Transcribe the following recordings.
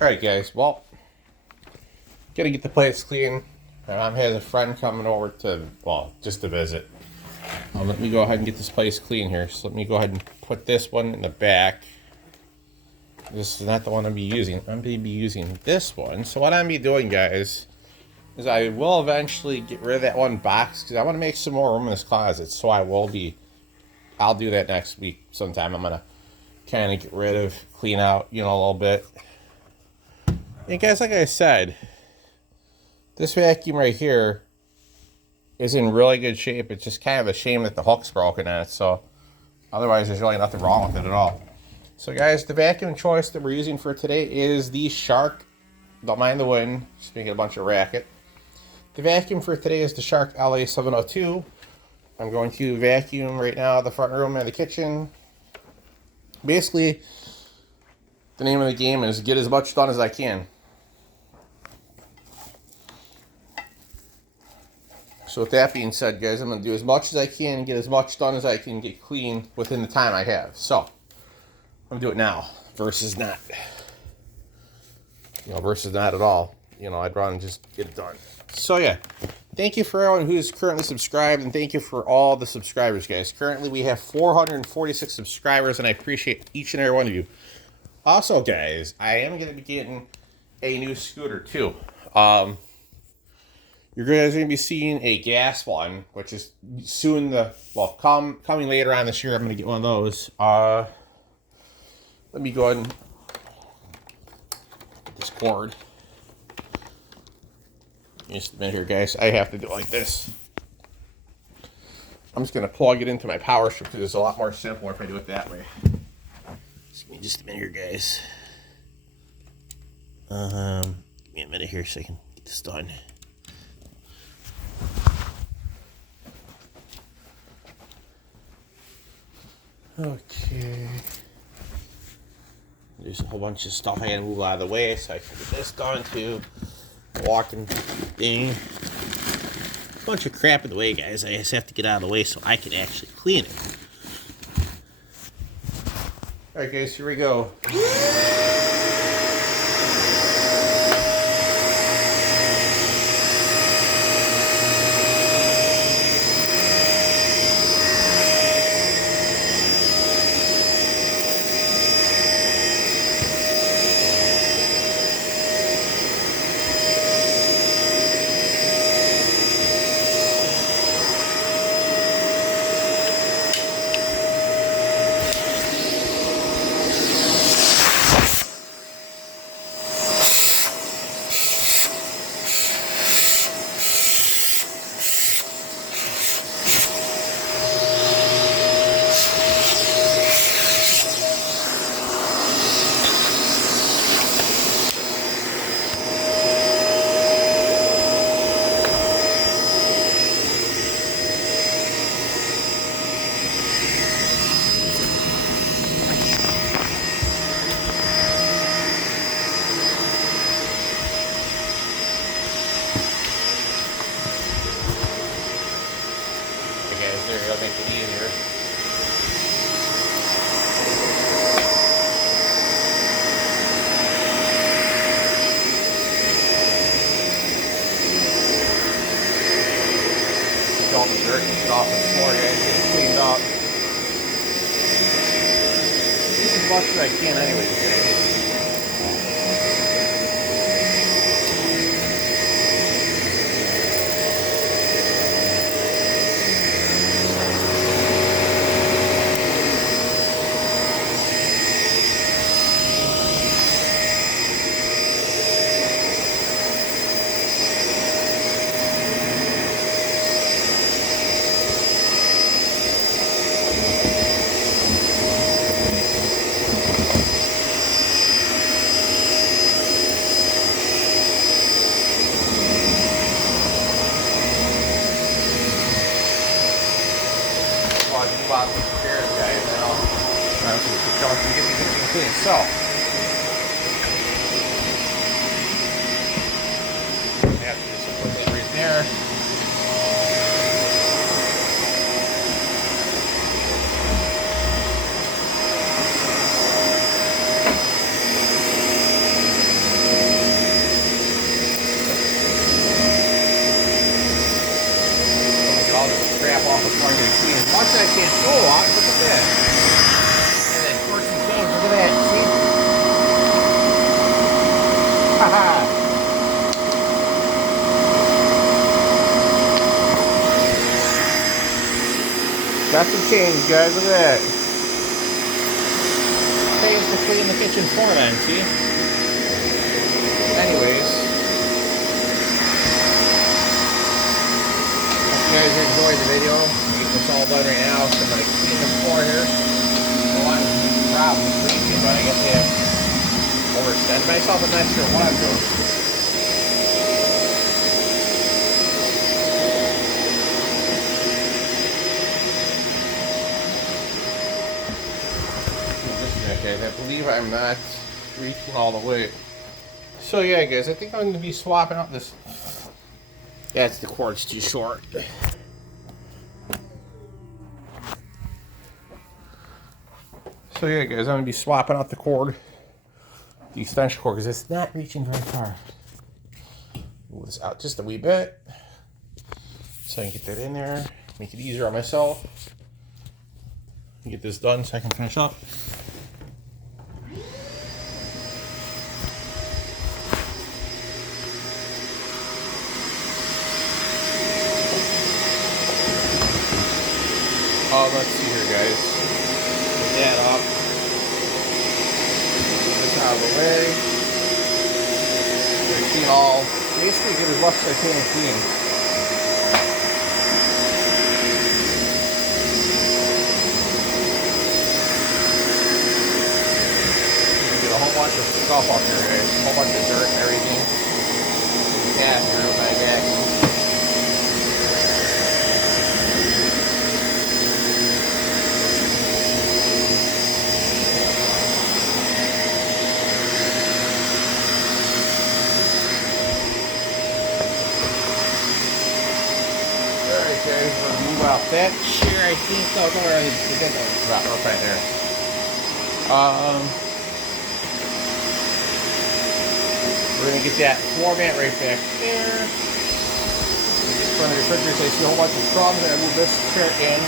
Alright guys, well, gotta get the place clean. My mom has a friend coming over to, well, just to visit. Let me go ahead and get this place clean here. So let me go ahead and put this one in the back. This is not the one I'm going to be using. I'm going to be using this one. So what I'm going to be doing, guys, is I will eventually get rid of that one box because I want to make some more room in this closet. So I'll do that next week sometime. I'm going to kind of get rid of, clean out, a little bit. And guys, like I said, this vacuum right here is in really good shape. It's just kind of a shame that the hook's broken on it. So otherwise, there's really nothing wrong with it at all. So guys, the vacuum choice that we're using for today is the Shark. Don't mind the wind, just making a bunch of racket. The vacuum for today is the Shark la702. I'm going to vacuum right now the front room and the kitchen. Basically, the name of the game is get as much done as I can. So with that being said, guys, I'm going to do as much as I can, get as much done as I can, get clean within the time I have. So, I'm going to do it now versus not. Versus not at all. I'd rather just get it done. So, yeah. Thank you for everyone who's currently subscribed, and thank you for all the subscribers, guys. Currently, we have 446 subscribers, and I appreciate each and every one of you. Also, guys, I am going to be getting a new scooter, too. You guys are going to be seeing a gas one, which is soon coming later on this year. I'm going to get one of those. Let me go ahead and get this cord. Just a minute here, guys. I have to do it like this. I'm just going to plug it into my power strip because it's a lot more simpler if I do it that way. Just give me just a minute here, guys. Give me a minute here so I can get this done. Okay. There's a whole bunch of stuff I gotta move out of the way so I can get this done too. Walking thing. A bunch of crap in the way, guys. I just have to get out of the way so I can actually clean it. Alright, guys, here we go. There you go, make it easier. Get all the dirt and stuff off the floor, guys, get it cleaned up. Just as much as I can anyways, guys. changed, guys. Look at that. Pays to clean the kitchen floor then, see? Anyways. Hope you guys enjoyed the video. I'm getting this all done right now, so I'm going to clean the floor here. One problem is leaking, but I guess I have overextended myself. I'm not sure what I'm doing. Guys, I believe I'm not reaching all the way. So yeah, guys, I think I'm going to be swapping out this. That's the cord's too short. So yeah, guys, I'm going to be swapping out the cord, the extension cord, because it's not reaching very far. Move this out just a wee bit, so I can get that in there, make it easier on myself. Get this done so I can finish up. Let's see here, guys. Get that up. Get this out of the way. Clean all. Basically, get as much as I can clean. Get a whole bunch of stuff off here, guys. A whole bunch of dirt and everything. Cat here, my vacuum. Guys, we're gonna move out that chair. I think so. Don't worry, get that drop right there. We're gonna get that floor mat right back there. Get in front of the refrigerator. So I see a whole bunch of crumbs. I'm gonna move this chair in.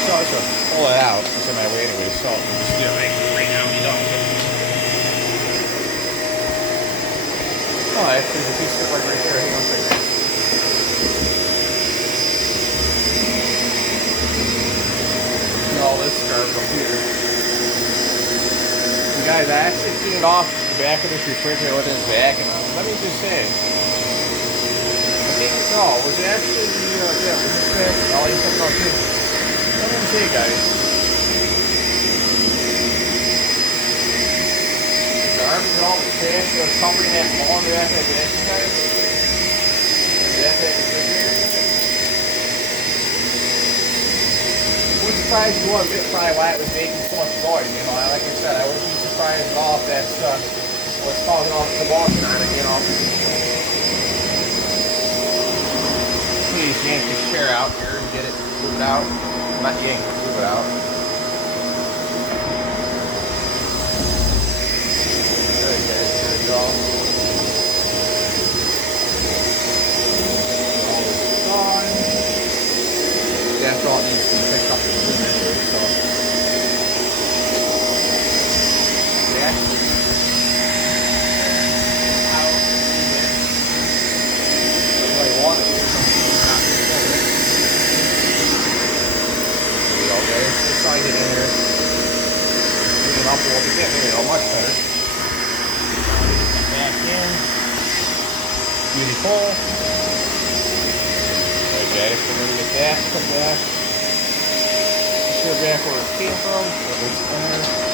So I should pull it out. It's in my way anyway. So I'm just do it right now. You don't. Oh, actually, there's a piece of wood right there. Hang on a second. All this garbage up here. And guys, I actually cleaned off the back of this refrigerator with this vacuum. Let me just say, I think no, it was actually yeah, it was this vacuum. All these stuff out too. Let me say, guys. Garbage and all the trash that was covering that wall in the back of that vacuum, guys. Wouldn't surprise you one bit probably why it was making so much noise, you know. Like I said, I wouldn't be surprised at all if that's what's causing all the walking on it, you know. Please yank this chair out here and get it, move it out. Not yank it, move it out. All this gone. That's all it needs to be picked up and cleaned anyway, so. Yeah. Everybody wanted to do something. There we go, guys. Let's try to get in here. Clean it up a little bit. There we go, much better. Back in. Beautiful. Okay, so we're gonna get that, put that. Make sure back where it came from. Put this in there.